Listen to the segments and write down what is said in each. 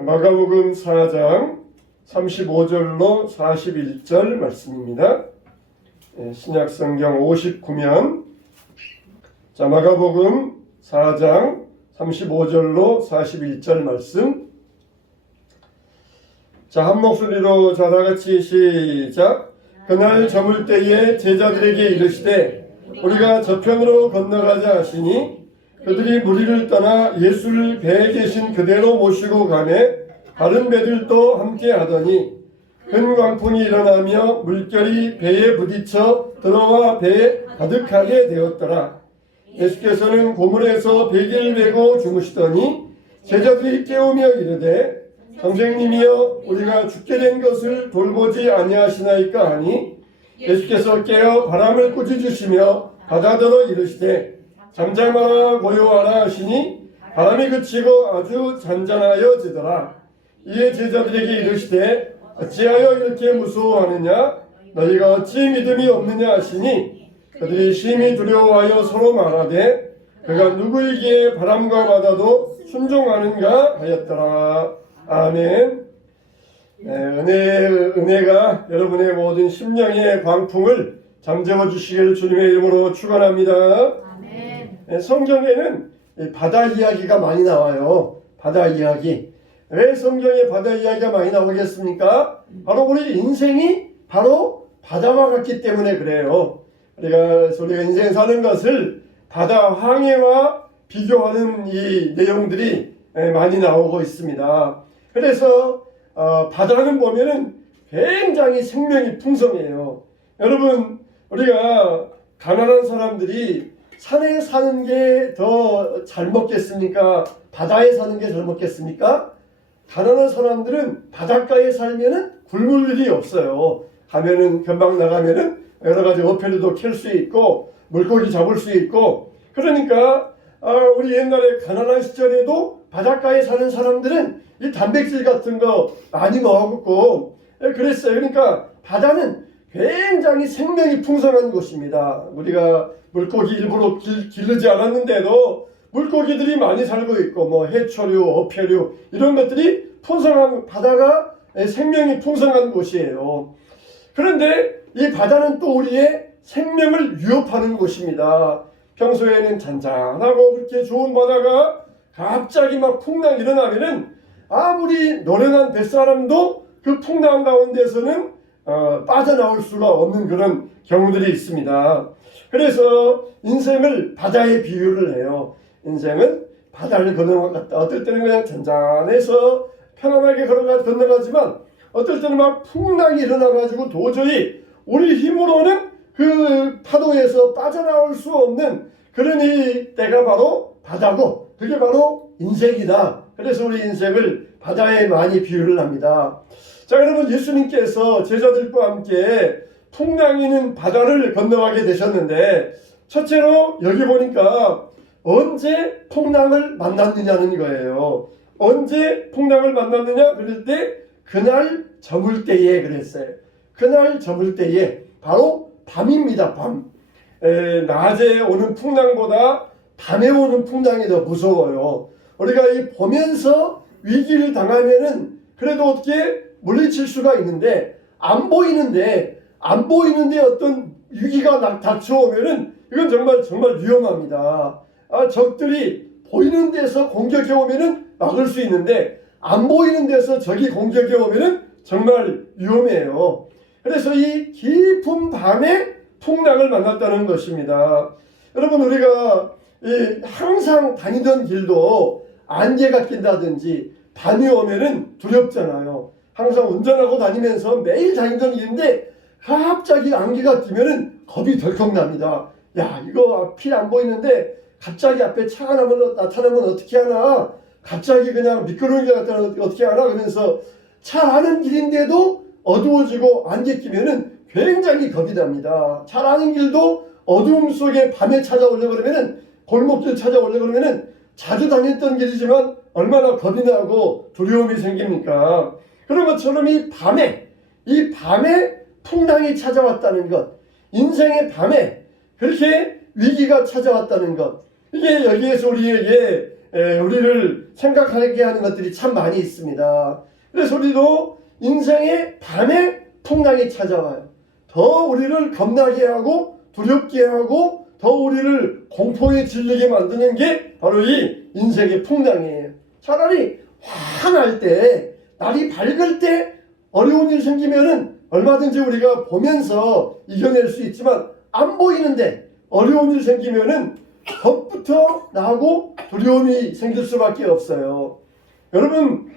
마가복음 4장 35절로 41절 말씀입니다. 신약성경 59면 마가복음 4장 35절로 41절 말씀. 한 목소리로 다같이 시작. 그날 저물 때에 제자들에게 이르시되 우리가 저편으로 건너가자 하시니 그들이 무리를 떠나 예수를 배에 계신 그대로 모시고 가매 다른 배들도 함께 하더니 큰 광풍이 일어나며 물결이 배에 부딪혀 들어와 배에 가득하게 되었더라. 예수께서는 고물에서 베개를 메고 주무시더니 제자들이 깨우며 이르되 선생님이여 우리가 죽게 된 것을 돌보지 아니하시나이까 하니 예수께서 깨어 바람을 꾸짖으시며 바다더러 이르시되 잠잠하라 고요하라 하시니 바람이 그치고 아주 잔잔하여지더라. 이에 제자들에게 이르시되 어찌하여 이렇게 무서워하느냐 너희가 어찌 믿음이 없느냐 하시니 그들이 심히 두려워하여 서로 말하되 그가 누구이기에 바람과 바다도 순종하는가 하였더라. 아멘. 은혜가 여러분의 모든 심령의 광풍을 잠재워 주시길 주님의 이름으로 축원합니다. 성경에는 바다 이야기가 많이 나와요. 바다 이야기. 왜 성경에 바다 이야기가 많이 나오겠습니까? 바로 우리 인생이 바로 바다와 같기 때문에 그래요. 우리가 인생 사는 것을 바다 항해와 비교하는 이 내용들이 많이 나오고 있습니다. 그래서 바다는 보면은 굉장히 생명이 풍성해요. 여러분, 우리가 가난한 사람들이 산에 사는 게 더 잘 먹겠습니까? 바다에 사는 게 잘 먹겠습니까? 가난한 사람들은 바닷가에 살면은 굶을 일이 없어요. 가면은 금방 나가면은 여러 가지 어패류도 캘 수 있고 물고기 잡을 수 있고. 그러니까 우리 옛날에 가난한 시절에도 바닷가에 사는 사람들은 이 단백질 같은 거 많이 먹었고 그랬어요. 그러니까 바다는 굉장히 생명이 풍성한 곳입니다. 우리가 물고기 일부러 기르지 않았는데도 물고기들이 많이 살고 있고 해초류, 어패류 이런 것들이 풍성한 바다가 생명이 풍성한 곳이에요. 그런데 이 바다는 또 우리의 생명을 위협하는 곳입니다. 평소에는 잔잔하고 그렇게 좋은 바다가 갑자기 막 풍랑이 일어나면은 아무리 노련한 뱃사람도 그 풍랑 가운데서는 빠져나올 수가 없는 그런 경우들이 있습니다. 그래서 인생을 바다에 비유를 해요. 인생은 바다를 건너는 것 같다. 어떨 때는 그냥 잔잔해서 편안하게 건너가지만 어떨 때는 막 풍랑이 일어나가지고 도저히 우리 힘으로는 그 파도에서 빠져나올 수 없는 그런 이 때가 바로 바다고 그게 바로 인생이다. 그래서 우리 인생을 바다에 많이 비유를 합니다. 자, 여러분, 예수님께서 제자들과 함께 풍랑이 있는 바다를 건너가게 되셨는데 첫째로 여기 보니까 언제 풍랑을 만났느냐는 거예요. 언제 풍랑을 만났느냐 그럴 때 그날 저물 때에 그랬어요. 그날 저물 때에 바로 밤입니다. 밤. 낮에 오는 풍랑보다 밤에 오는 풍랑이 더 무서워요. 우리가 이 보면서 위기를 당하면은 그래도 어떻게 물리칠 수가 있는데 안 보이는데 어떤 위기가 닥쳐오면은 이건 정말 위험합니다. 적들이 보이는 데서 공격해 오면은 막을 수 있는데 안 보이는 데서 적이 공격해 오면은 정말 위험해요. 그래서 이 깊은 밤에 풍랑을 만났다는 것입니다. 여러분, 우리가 항상 다니던 길도 안개가 낀다든지 밤이 오면은 두렵잖아요. 항상 운전하고 다니면서 매일 다니던 길인데 갑자기 안개가 끼면은 겁이 덜컥 납니다. 야, 이거 앞이 안 보이는데 갑자기 앞에 차가 나타나면 어떻게 하나? 갑자기 그냥 미끄러기가 나타나면 어떻게 하나? 그러면서 잘 아는 길인데도 어두워지고 안개 끼면은 굉장히 겁이 납니다. 잘 아는 길도 어두움 속에 밤에 찾아오려고 그러면은 골목길 찾아오려고 그러면은 자주 다녔던 길이지만 얼마나 겁이 나고 두려움이 생깁니까? 그런 것처럼 이 밤에 풍랑이 찾아왔다는 것, 인생의 밤에 그렇게 위기가 찾아왔다는 것, 이게 여기에서 우리에게 우리를 생각하게 하는 것들이 참 많이 있습니다. 그래서 우리도 인생의 밤에 풍랑이 찾아와요. 더 우리를 겁나게 하고 두렵게 하고 더 우리를 공포에 질리게 만드는 게 바로 이 인생의 풍랑이에요. 차라리 화날 때, 날이 밝을 때 어려운 일 생기면은 얼마든지 우리가 보면서 이겨낼 수 있지만 안 보이는데 어려운 일 생기면은 겁부터 나고 두려움이 생길 수밖에 없어요. 여러분,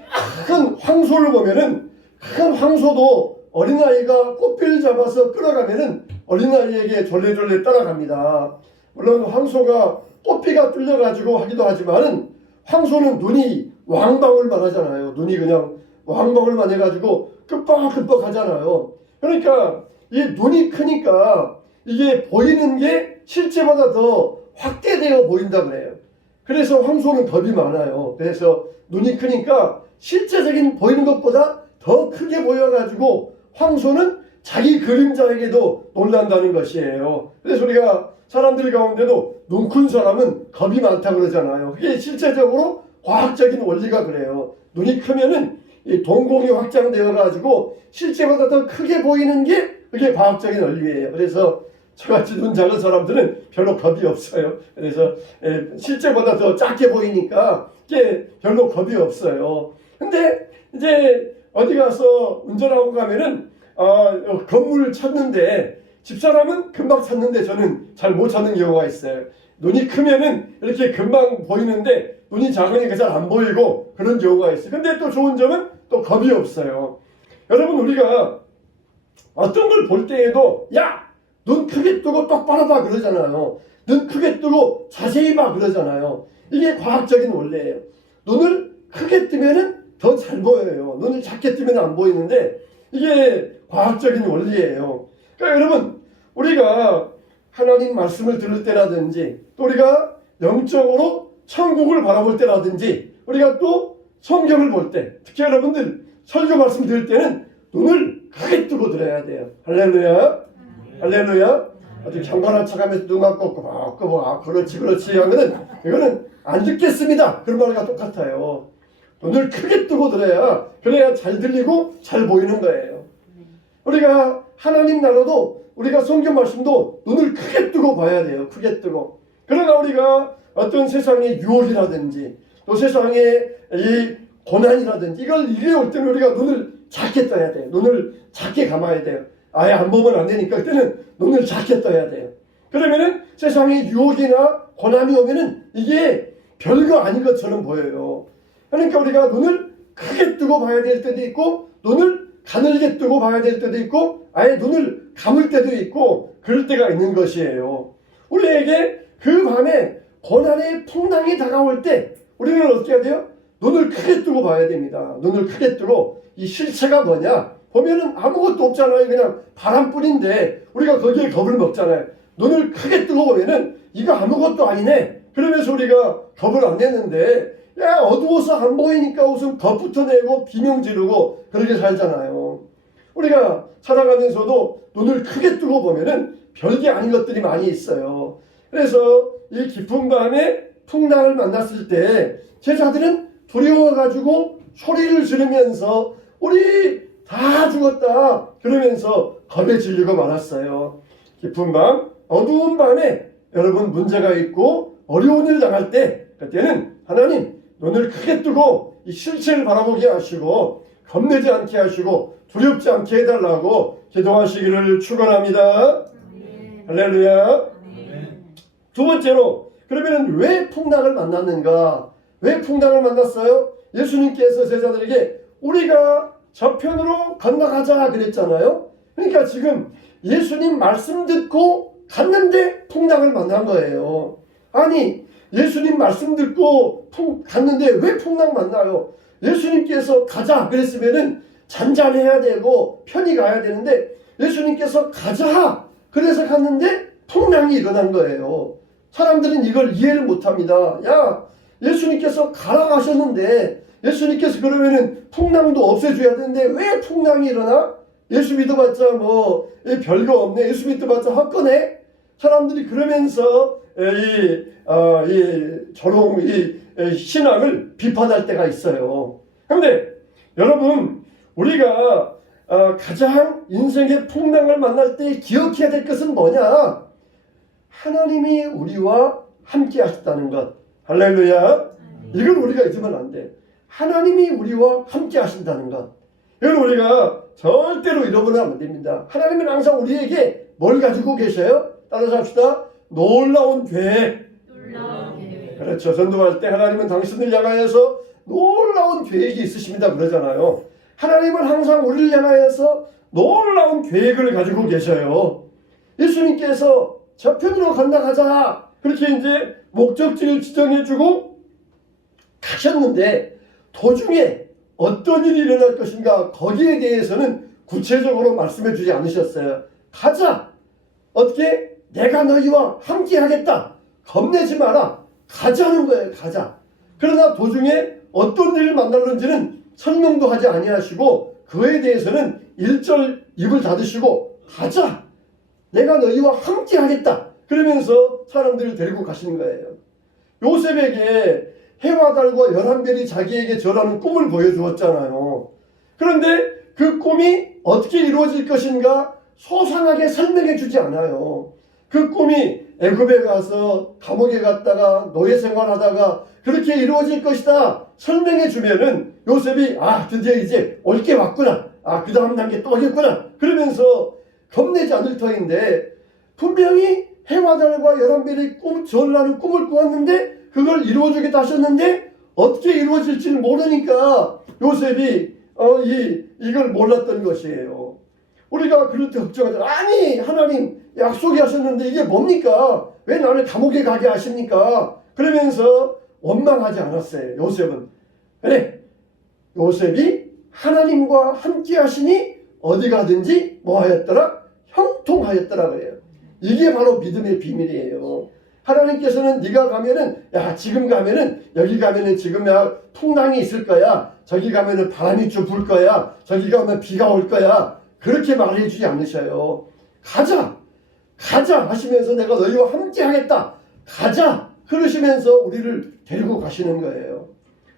큰 황소를 보면은 큰 황소도 어린아이가 꽃비를 잡아서 끌어가면은 어린아이에게 졸래졸래 따라갑니다. 물론 황소가 꽃비가 뚫려가지고 하기도 하지만은 황소는 눈이 왕방울만 하잖아요. 눈이 그냥 왕방울만 해가지고 끄뻑끄뻑 하잖아요. 그러니까 이 눈이 크니까 이게 보이는 게 실제보다 더 확대되어 보인다 그래요. 그래서 황소는 겁이 많아요. 그래서 눈이 크니까 실제적인 보이는 것보다 더 크게 보여가지고 황소는 자기 그림자에게도 놀란다는 것이에요. 그래서 우리가 사람들 가운데도 눈 큰 사람은 겁이 많다 그러잖아요. 그게 실제적으로 과학적인 원리가 그래요. 눈이 크면은 이 동공이 확장되어 가지고 실제보다 더 크게 보이는 게 그게 과학적인 원리예요. 그래서 저같이 눈 작은 사람들은 별로 겁이 없어요. 그래서 실제보다 더 작게 보이니까 이게 별로 겁이 없어요. 근데 이제 어디 가서 운전하고 가면은 건물을 찾는데 집사람은 금방 찾는데 저는 잘 못 찾는 경우가 있어요. 눈이 크면은 이렇게 금방 보이는데 눈이 작으니까 잘 안 보이고 그런 경우가 있어요. 근데 또 좋은 점은 또 겁이 없어요. 여러분, 우리가 어떤 걸 볼 때에도 야! 눈 크게 뜨고 똑바로 봐 그러잖아요. 눈 크게 뜨고 자세히 봐 그러잖아요. 이게 과학적인 원리예요. 눈을 크게 뜨면은 더 잘 보여요. 눈을 작게 뜨면 안 보이는데 이게 과학적인 원리예요. 그러니까 여러분, 우리가 하나님 말씀을 들을 때라든지 또 우리가 영적으로 천국을 바라볼 때라든지 우리가 또 성경을 볼 때 특히 여러분들 설교 말씀 들을 때는 눈을 크게 뜨고 들어야 돼요. 할렐루야. 할렐루야. 아주 경건한 척하면서 눈 감고 꼬박꼬박 그렇지 하면은 이거는 안 듣겠습니다. 그런 말과 똑같아요. 눈을 크게 뜨고 들어야 그래야 잘 들리고 잘 보이는 거예요. 우리가 하나님 나라도 우리가 성경 말씀도 눈을 크게 뜨고 봐야 돼요. 크게 뜨고. 그러나 우리가 어떤 세상의 유혹이라든지 또 세상의 이 고난이라든지 이걸 이겨올 때는 우리가 눈을 작게 떠야 돼요. 눈을 작게 감아야 돼요. 아예 안 보면 안 되니까 그때는 눈을 작게 떠야 돼요. 그러면은 세상의 유혹이나 고난이 오면은 이게 별거 아닌 것처럼 보여요. 그러니까 우리가 눈을 크게 뜨고 봐야 될 때도 있고 눈을 가늘게 뜨고 봐야 될 때도 있고 아예 눈을 감을 때도 있고 그럴 때가 있는 것이에요. 우리에게 그 밤에 고난의 풍랑이 다가올 때 우리는 어떻게 해야 돼요? 눈을 크게 뜨고 봐야 됩니다. 눈을 크게 뜨고 이 실체가 뭐냐? 보면은 아무것도 없잖아요. 그냥 바람뿐인데 우리가 거기에 겁을 먹잖아요. 눈을 크게 뜨고 보면은 이거 아무것도 아니네. 그러면서 우리가 겁을 안 내는데 야 어두워서 안 보이니까 우선 겁부터 내고 비명 지르고 그렇게 살잖아요. 우리가 살아가면서도 눈을 크게 뜨고 보면은 별게 아닌 것들이 많이 있어요. 그래서 이 깊은 밤에 풍랑을 만났을 때 제자들은 두려워가지고 소리를 지르면서 우리 다 죽었다 그러면서 겁에 질리고 말았어요. 깊은 밤, 어두운 밤에 여러분 문제가 있고 어려운 일을 당할 때 그때는 하나님 눈을 크게 뜨고 이 실체를 바라보게 하시고 겁내지 않게 하시고 두렵지 않게 해달라고 기도하시기를 축원합니다. 할렐루야. 두 번째로 그러면 왜 풍랑을 만났는가? 왜 풍랑을 만났어요? 예수님께서 제자들에게 우리가 저편으로 건너가자 그랬잖아요. 그러니까 지금 예수님 말씀 듣고 갔는데 풍랑을 만난 거예요. 아니 예수님 말씀 듣고 갔는데 왜 풍랑 만나요? 예수님께서 가자 그랬으면은 잔잔해야 되고 편히 가야 되는데 예수님께서 가자 그래서 갔는데 풍랑이 일어난 거예요. 사람들은 이걸 이해를 못합니다. 야 예수님께서 가라 하셨는데 예수님께서 그러면은 풍랑도 없애줘야 되는데 왜 풍랑이 일어나? 예수 믿어봤자 뭐 별거 없네. 예수 믿어봤자 헛거네. 사람들이 그러면서 조롱 신앙을 비판할 때가 있어요. 그런데 여러분, 우리가 가장 인생의 풍랑을 만날 때 기억해야 될 것은 뭐냐? 하나님이 우리와 함께 하셨다는 것. 할렐루야. 이걸 우리가 잊으면 안 돼. 하나님이 우리와 함께 하신다는 것. 이걸 우리가 절대로 잃어버리면 안 됩니다. 하나님은 항상 우리에게 뭘 가지고 계셔요? 따라서 합시다. 놀라운 계획. 그렇죠. 전도할 때 하나님은 당신을 향하여서 놀라운 계획이 있으십니다 그러잖아요. 하나님은 항상 우리를 향하여서 놀라운 계획을 가지고 계셔요. 예수님께서 저편으로 건너가자 그렇게 이제 목적지를 지정해주고 가셨는데 도중에 어떤 일이 일어날 것인가 거기에 대해서는 구체적으로 말씀해 주지 않으셨어요. 가자. 어떻게? 내가 너희와 함께 하겠다. 겁내지 마라. 가자는 거예요. 가자. 그러나 도중에 어떤 일을 만날는지는 설명도 하지 아니하시고 그에 대해서는 1절 입을 닫으시고 가자. 내가 너희와 함께 하겠다. 그러면서 사람들을 데리고 가시는 거예요. 요셉에게 해와 달과 11별이 자기에게 절하는 꿈을 보여주었잖아요. 그런데 그 꿈이 어떻게 이루어질 것인가 소상하게 설명해 주지 않아요. 그 꿈이 애굽에 가서 감옥에 갔다가 노예 생활하다가 그렇게 이루어질 것이다 설명해 주면은 요셉이 드디어 이제 올 게 왔구나. 그 다음 단계 또 오겠구나. 그러면서 겁내지 않을 터인데 분명히 해와 달과 11별이 절하는 꿈을 꾸었는데 그걸 이루어주겠다 하셨는데 어떻게 이루어질지는 모르니까 요셉이 이걸 몰랐던 것이에요. 우리가 그럴 때 걱정하잖아. 아니 하나님 약속이 하셨는데 이게 뭡니까? 왜 나를 감옥에 가게 하십니까? 그러면서 원망하지 않았어요. 요셉은. 그래 요셉이 하나님과 함께 하시니 어디 가든지 뭐 하였더라? 형통하였더라 그래요. 이게 바로 믿음의 비밀이에요. 하나님께서는 네가 가면은 지금 가면은 여기 가면은 지금 풍랑이 있을 거야. 저기 가면은 바람이 좀 불 거야. 저기 가면 비가 올 거야. 그렇게 말해주지 않으셔요. 가자 하시면서 내가 너희와 함께 하겠다. 가자 그러시면서 우리를 데리고 가시는 거예요.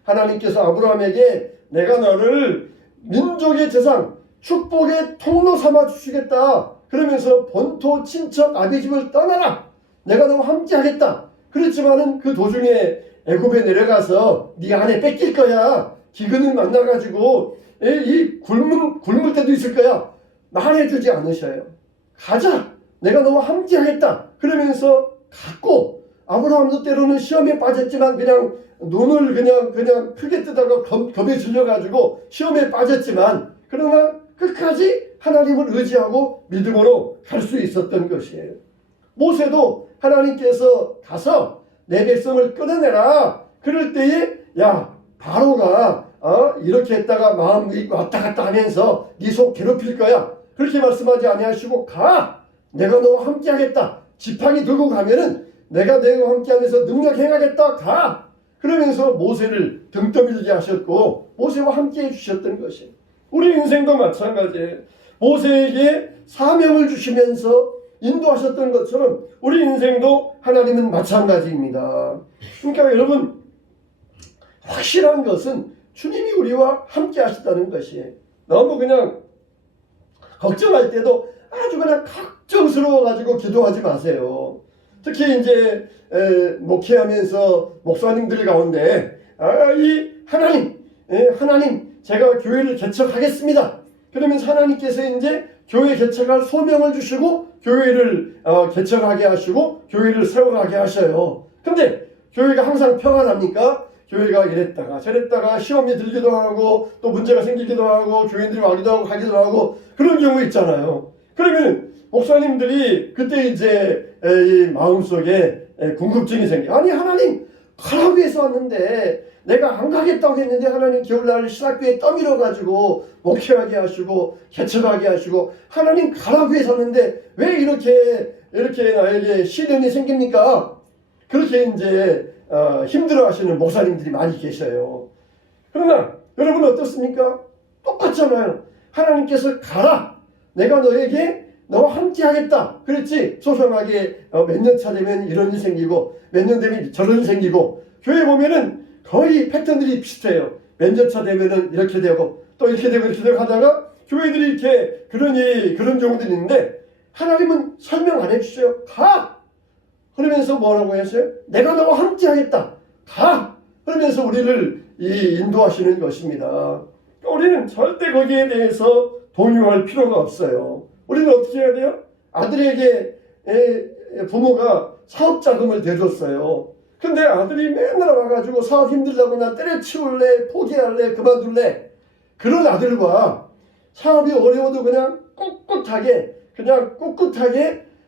하나님께서 아브라함에게 내가 너를 민족의 재상 축복의 통로 삼아 주시겠다. 그러면서 본토 친척 아비 집을 떠나라. 내가 너와 함께 하겠다. 그렇지만은 그 도중에 애굽에 내려가서 네 아내 뺏길 거야. 기근을 만나가지고 이 굶을 때도 있을 거야. 말해주지 않으셔요. 가자. 내가 너와 함께 하겠다. 그러면서 갔고 아브라함도 때로는 시험에 빠졌지만 그냥 눈을 그냥 크게 뜨다가 겁에 질려가지고 시험에 빠졌지만 그러나 끝까지 하나님을 의지하고 믿음으로 갈 수 있었던 것이에요. 모세도 하나님께서 가서 내 백성을 끌어내라. 그럴 때에 바로가 이렇게 했다가 마음이 왔다 갔다 하면서 네 속 괴롭힐 거야. 그렇게 말씀하지 아니하시고 가. 내가 너와 함께 하겠다. 지팡이 들고 가면은 내가 너와 함께 하면서 능력 행하겠다. 가. 그러면서 모세를 등 떠밀게 하셨고 모세와 함께 해주셨던 것이에요. 우리 인생도 마찬가지예요. 모세에게 사명을 주시면서 인도하셨던 것처럼 우리 인생도 하나님은 마찬가지입니다. 그러니까 여러분 확실한 것은 주님이 우리와 함께 하셨다는 것이에요. 너무 그냥 걱정할 때도 아주 그냥 걱정스러워가지고 기도하지 마세요. 특히 이제 목회하면서 목사님들 가운데 이 하나님 제가 교회를 개척하겠습니다. 그러면서 하나님께서 이제 교회 개척할 소명을 주시고 교회를 개척하게 하시고 교회를 세워가게 하셔요. 근데 교회가 항상 평안합니까? 교회가 이랬다가 저랬다가 시험이 들기도 하고 또 문제가 생기기도 하고 교인들이 와기도 하고 가기도 하고 그런 경우 있잖아요. 그러면 목사님들이 그때 이제 이 마음속에 궁금증이 생겨. 아니 하나님 가라고 해서 왔는데 내가 안 가겠다고 했는데 하나님 겨울날 신학교에 떠밀어가지고 목회하게 하시고 개척하게 하시고 하나님 가라고 해서 왔는데 왜 이렇게 나에게 시련이 생깁니까? 그렇게 이제 힘들어 하시는 목사님들이 많이 계셔요. 그러나 여러분 어떻습니까? 똑같잖아요. 하나님께서 가라. 내가 너와 함께 하겠다. 그랬지. 소소하게 몇 년 차 되면 이런 일이 생기고 몇 년 되면 저런 일이 생기고 교회 보면은 거의 패턴들이 비슷해요. 면접차 되면은 이렇게 되고 또 이렇게 되고 이렇게 되고 하다가 교회들이 이렇게 그런 경우들이 있는데 하나님은 설명 안 해주세요. 가! 그러면서 뭐라고 했어요? 내가 너와 함께 하겠다. 가! 그러면서 우리를 인도하시는 것입니다. 우리는 절대 거기에 대해서 동요할 필요가 없어요. 우리는 어떻게 해야 돼요? 아들에게 부모가 사업 자금을 대줬어요. 근데 아들이 맨날 와가지고 사업 힘들다고 그냥 때려치울래, 포기할래, 그만둘래. 그런 아들과 사업이 어려워도 그냥 꿋꿋하게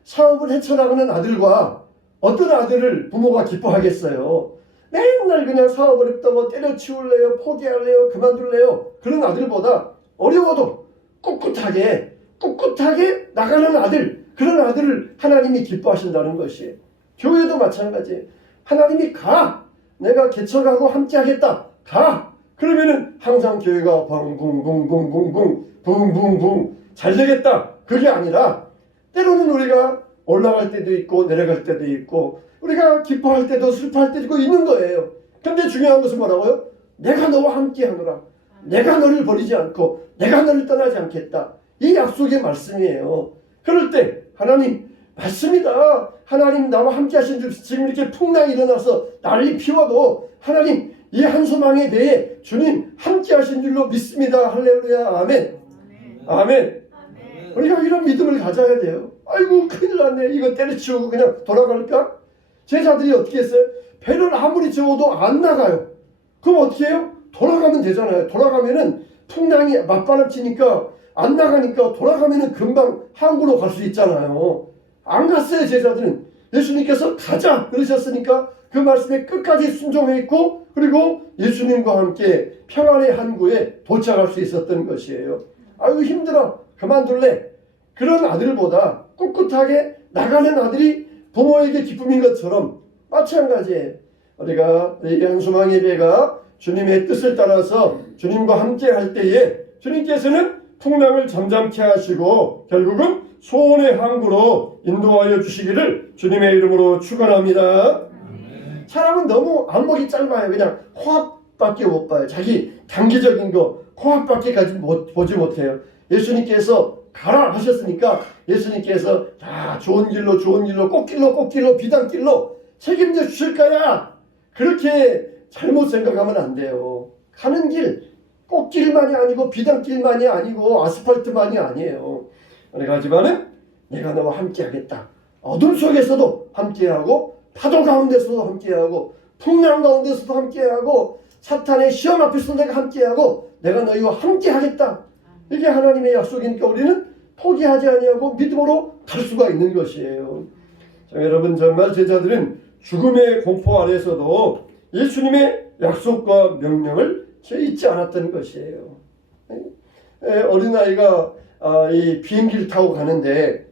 사업을 헤쳐나가는 아들과 어떤 아들을 부모가 기뻐하겠어요? 맨날 그냥 사업 어렵다고 때려치울래요, 포기할래요, 그만둘래요. 그런 아들보다 어려워도 꿋꿋하게 나가는 아들, 그런 아들을 하나님이 기뻐하신다는 것이에요. 교회도 마찬가지예요. 하나님이 가! 내가 개척하고 함께 하겠다. 가! 그러면은 항상 교회가 붕붕붕 잘 되겠다. 그게 아니라 때로는 우리가 올라갈 때도 있고 내려갈 때도 있고 우리가 기뻐할 때도 슬퍼할 때도 있고 있는 거예요. 근데 중요한 것은 뭐라고요? 내가 너와 함께 하노라. 내가 너를 버리지 않고 내가 너를 떠나지 않겠다. 이 약속의 말씀이에요. 그럴 때 하나님 맞습니다. 하나님 나와 함께 하신 줄 지금 이렇게 풍랑이 일어나서 난리 피워도 하나님 이 한소망에 대해 주님 함께 하신 줄로 믿습니다. 할렐루야. 아멘. 아멘. 우리가 이런 믿음을 가져야 돼요. 아이고 큰일 났네. 이거 때려치우고 그냥 돌아갈까? 제자들이 어떻게 했어요? 배를 아무리 채워도 안 나가요. 그럼 어떻게 해요? 돌아가면 되잖아요. 돌아가면은 풍랑이 맞바람 치니까 안 나가니까 돌아가면은 금방 항구로 갈 수 있잖아요. 안 갔어요. 제자들은. 예수님께서 가자 그러셨으니까 그 말씀에 끝까지 순종했고 그리고 예수님과 함께 평안의 항구에 도착할 수 있었던 것이에요. 아이고 힘들어 그만둘래. 그런 아들보다 꿋꿋하게 나가는 아들이 부모에게 기쁨인 것처럼 마찬가지예요. 우리가 이 한소망 예배가 주님의 뜻을 따라서 주님과 함께 할 때에 주님께서는 풍랑을 잠잠케 하시고 결국은 소원의 항구로 인도하여 주시기를 주님의 이름으로 축원합니다. 사람은 너무 안목이 짧아요. 그냥 코앞밖에 못 봐요. 자기 단기적인 거 코앞밖에 보지 못해요. 예수님께서 가라 하셨으니까 예수님께서 다 좋은 길로 꽃길로 비단길로 책임져 주실 거야. 그렇게 잘못 생각하면 안 돼요. 가는 길 꽃길만이 아니고 비단길만이 아니고 아스팔트만이 아니에요. 하지만은 내가 너와 함께 하겠다. 어둠 속에서도 함께하고 파도 가운데서도 함께하고 풍랑 가운데서도 함께하고 사탄의 시험 앞에서도 내가 함께하고 내가 너희와 함께하겠다. 이게 하나님의 약속이니까 우리는 포기하지 아니하고 믿음으로 갈 수가 있는 것이에요. 자, 여러분 정말 제자들은 죽음의 공포 아래서도 예수님의 약속과 명령을 잊지 않았던 것이에요. 어린아이가 이 비행기를 타고 가는데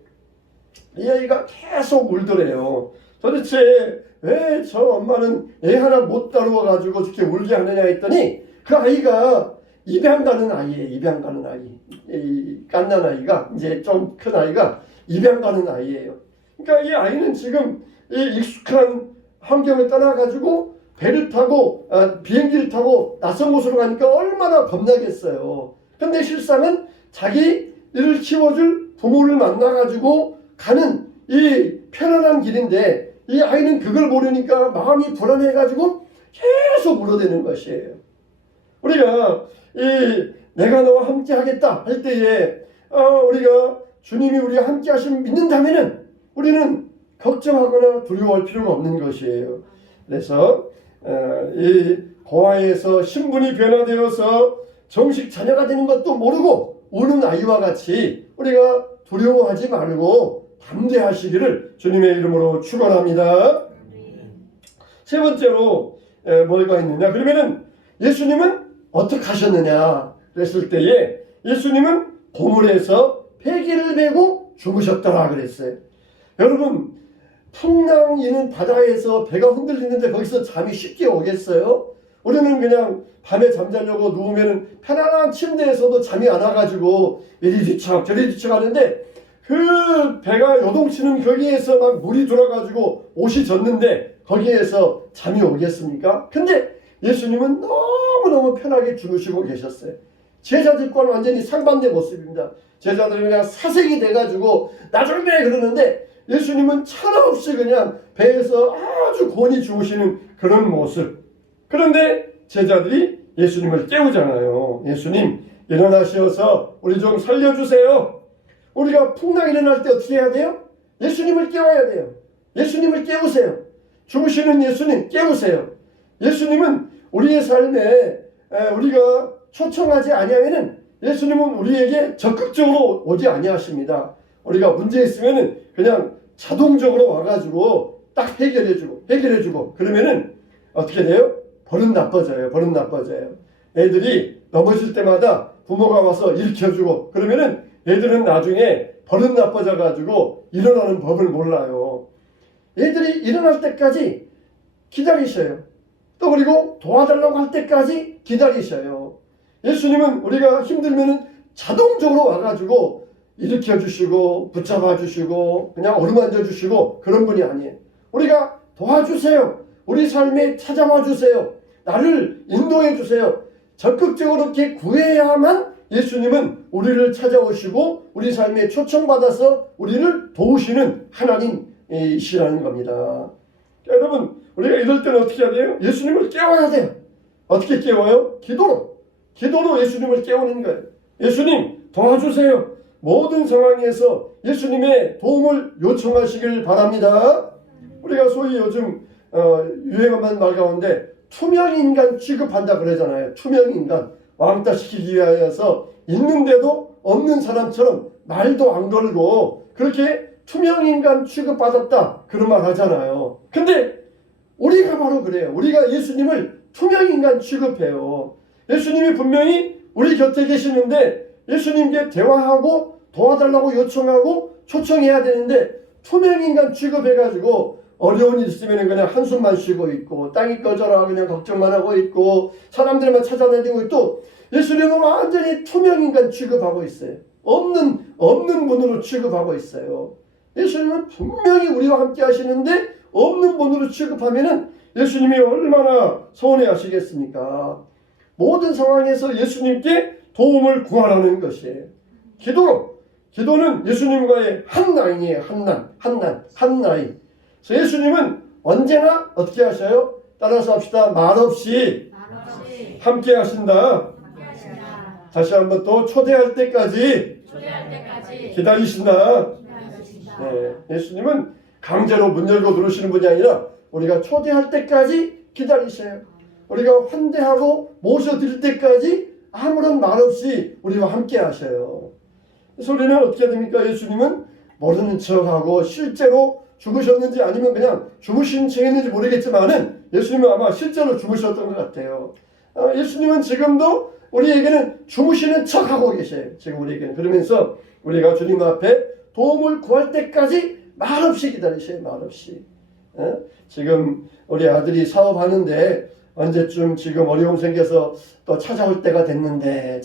이 아이가 계속 울더래요. 도대체 왜 저 엄마는 애 하나 못 다루어 가지고 저렇게 울게 하느냐 했더니 그 아이가 입양 가는 아이예요. 입양 가는 아이. 이 갓난 아이가 이제 좀 큰 아이가 입양 가는 아이예요. 그러니까 이 아이는 지금 이 익숙한 환경을 떠나 가지고 배를 타고 비행기를 타고 낯선 곳으로 가니까 얼마나 겁나겠어요. 근데 실상은 자기를 키워줄 부모를 만나가지고 가는 이 편안한 길인데 이 아이는 그걸 모르니까 마음이 불안해가지고 계속 울어대는 것이에요. 우리가 내가 너와 함께 하겠다 할 때에 우리가 주님이 우리와 함께 하시면 믿는다면은 우리는 걱정하거나 두려워할 필요가 없는 것이에요. 그래서 이 고아에서 신분이 변화되어서 정식 자녀가 되는 것도 모르고 우는 아이와 같이 우리가 두려워하지 말고 담대하시기를 주님의 이름으로 축원합니다. 세 번째로 뭐가 있느냐? 그러면은 예수님은 어떻게 하셨느냐? 그랬을 때에 예수님은 고물에서 베개를 메고 주무셨더라 그랬어요. 여러분 풍랑 이는 바다에서 배가 흔들리는데 거기서 잠이 쉽게 오겠어요? 우리는 그냥 밤에 잠자려고 누우면 편안한 침대에서도 잠이 안 와가지고 이리 뒤척 저리 뒤척 하는데 그 배가 요동치는 거기에서 막 물이 들어가지고 옷이 젖는데 거기에서 잠이 오겠습니까? 근데 예수님은 너무너무 편하게 주무시고 계셨어요. 제자들과는 완전히 상반된 모습입니다. 제자들은 그냥 사색이 돼가지고 나중에 그러는데 예수님은 차나 없이 그냥 배에서 아주 곤히 주무시는 그런 모습. 그런데 제자들이 예수님을 깨우잖아요. 예수님 일어나셔서 우리 좀 살려주세요. 우리가 풍랑 일어날 때 어떻게 해야 돼요? 예수님을 깨워야 돼요. 예수님을 깨우세요. 주무시는 예수님 깨우세요. 예수님은 우리의 삶에 우리가 초청하지 아니하면은 예수님은 우리에게 적극적으로 오지 아니하십니다. 우리가 문제 있으면은 그냥 자동적으로 와가지고 딱 해결해주고 그러면은 어떻게 돼요? 버릇 나빠져요. 애들이 넘어질 때마다 부모가 와서 일으켜주고 그러면은 애들은 나중에 버릇 나빠져가지고 일어나는 법을 몰라요. 애들이 일어날 때까지 기다리셔요. 또 그리고 도와달라고 할 때까지 기다리셔요. 예수님은 우리가 힘들면은 자동적으로 와가지고 일으켜주시고 붙잡아주시고 그냥 어루만져주시고 그런 분이 아니에요. 우리가 도와주세요. 우리 삶에 찾아와 주세요. 나를 인도해 주세요. 적극적으로 이렇게 구해야만 예수님은 우리를 찾아오시고 우리 삶에 초청받아서 우리를 도우시는 하나님이시라는 겁니다. 여러분 우리가 이럴 때는 어떻게 해야 돼요? 예수님을 깨워야 돼요. 어떻게 깨워요? 기도로 예수님을 깨우는 거예요. 예수님 도와주세요. 모든 상황에서 예수님의 도움을 요청하시길 바랍니다. 우리가 소위 요즘 유행어만 말 가운데 투명인간 취급한다 그러잖아요. 투명인간 왕따시키기 위하여서 있는데도 없는 사람처럼 말도 안 걸고 그렇게 투명인간 취급받았다 그런 말 하잖아요. 근데 우리가 바로 그래요. 우리가 예수님을 투명인간 취급해요. 예수님이 분명히 우리 곁에 계시는데 예수님께 대화하고 도와달라고 요청하고 초청해야 되는데 투명인간 취급해가지고 어려운 일 있으면 그냥 한숨만 쉬고 있고 땅이 꺼져라 그냥 걱정만 하고 있고 사람들만 찾아다니고 있고 예수님은 완전히 투명인간 취급하고 있어요. 없는 분으로 취급하고 있어요. 예수님은 분명히 우리와 함께 하시는데 없는 분으로 취급하면은 예수님이 얼마나 서운해 하시겠습니까? 모든 상황에서 예수님께 도움을 구하라는 것이에요. 기도는 예수님과의 한 라인이에요. 한 라인. 그래서 예수님은 언제나 어떻게 하셔요? 따라서 합시다. 말없이 함께 하신다. 다시 한번 또 초대할 때까지 기다리신다. 네, 예수님은 강제로 문 열고 들어오시는 분이 아니라 우리가 초대할 때까지 기다리셔요. 우리가 환대하고 모셔드릴 때까지 아무런 말 없이 우리와 함께 하셔요. 그래서 우리는 어떻게 됩니까? 예수님은 모르는 척하고 실제로 주무셨는지 아니면 그냥 주무신 척 했는지 모르겠지만은 예수님은 아마 실제로 주무셨던 것 같아요. 예수님은 지금도 우리에게는 주무시는 척하고 계셔요. 지금 우리에게는. 그러면서 우리가 주님 앞에 도움을 구할 때까지 말없이 기다리셔요. 말없이. 지금 우리 아들이 사업하는데 언제쯤 지금 어려움 생겨서 또 찾아올 때가 됐는데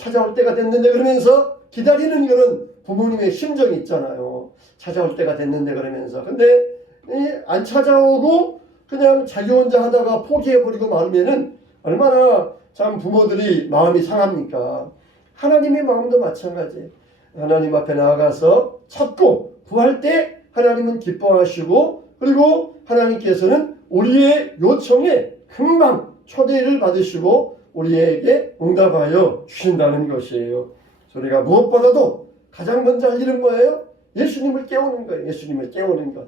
그러면서 기다리는 그런 부모님의 심정이 있잖아요. 찾아올 때가 됐는데 그러면서. 근데 안 찾아오고 그냥 자기 혼자 하다가 포기해버리고 말면은 얼마나 참 부모들이 마음이 상합니까? 하나님의 마음도 마찬가지예요. 하나님 앞에 나아가서 찾고 구할 때 하나님은 기뻐하시고 그리고 하나님께서는 우리의 요청에 금방 초대를 받으시고 우리에게 응답하여 주신다는 것이에요. 우리가 무엇보다도 가장 먼저 할 일은 뭐예요? 예수님을 깨우는 거예요. 예수님을 깨우는 것.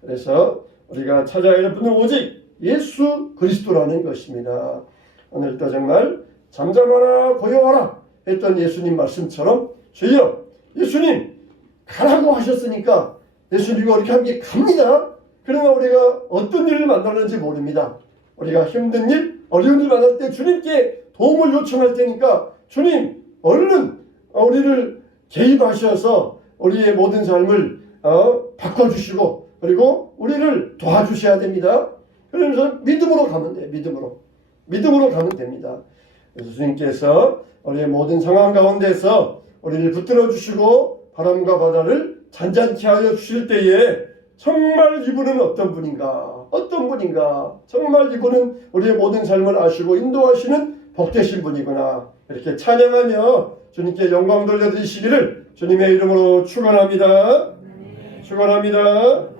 그래서 우리가 찾아야 할 분은 오직 예수 그리스도라는 것입니다. 오늘도 정말 잠잠하라 고요하라 했던 예수님 말씀처럼 주여 예수님 가라고 하셨으니까 예수님과 이렇게 함께 갑니다. 그러나 우리가 어떤 일을 만나는지 모릅니다. 우리가 힘든 일, 어려운 일 만날 때 주님께 도움을 요청할 테니까 주님 얼른 우리를 개입하셔서 우리의 모든 삶을 바꿔주시고 그리고 우리를 도와주셔야 됩니다. 그러면서 믿음으로 가면 돼요. 믿음으로 가면 됩니다. 그래서 주님께서 우리의 모든 상황 가운데서 우리를 붙들어 주시고 바람과 바다를 잔잔케 하여 주실 때에 정말 이분은 어떤 분인가? 어떤 분인가? 정말 이분은 우리의 모든 삶을 아시고 인도하시는 복되신 분이구나. 이렇게 찬양하며 주님께 영광 돌려드리시기를 주님의 이름으로 축원합니다. 축원합니다.